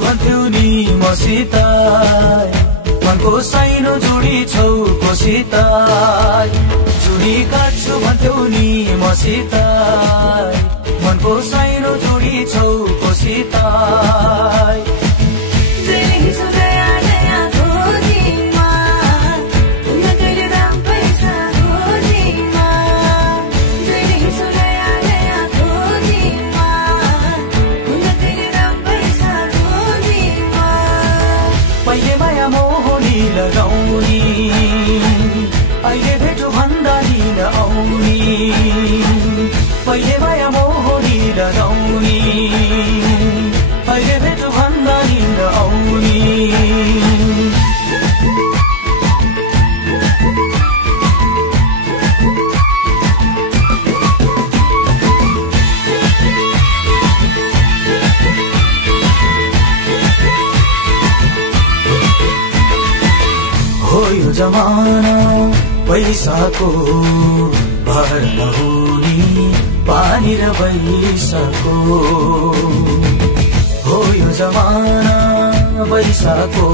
भन्थ्यौ नि मसित मनको साइनो जोडी छौ कोसित जुडी काट्छु भन्थ्यौ नि मसित मनको साइनो जोडी छौ कोसित पहिले माया मोहनी लगाउने अहिले भेटो भन्दा दिन आउने पहिले माया मोहनी लगाउने अहिले भेटो भन्दा दिन आउने हो यो जमाना पैसाको भर नहुने पानी र पैसाको हो यो जमाना पैसाको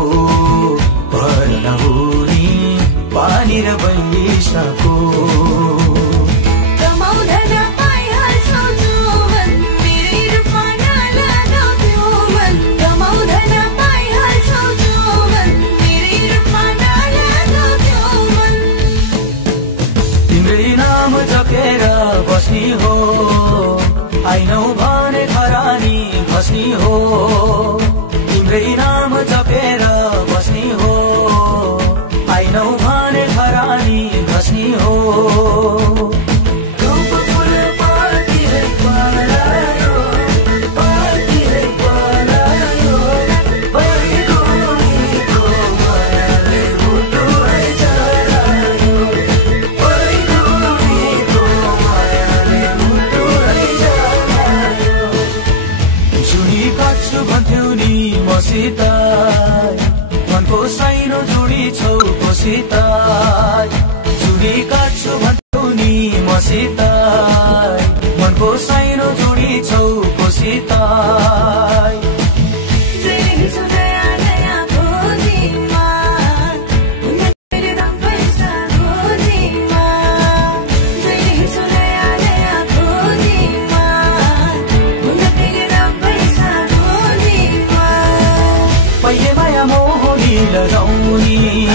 भर नहुने पानी र पैसाको जकेर बस्नी हो आइनौ भने खरानी खस्नी हो तिम्रै नाम जकेर बस्नी हो आइनौ भने खरानी खस्नी हो मसित मनको साइनो जोडी छौ कोसित जुडी काट्छु भन्थ्यौ नि मसित मनको साइनो जोडी छौ कोसित पहिले माया मोहनी लगाउने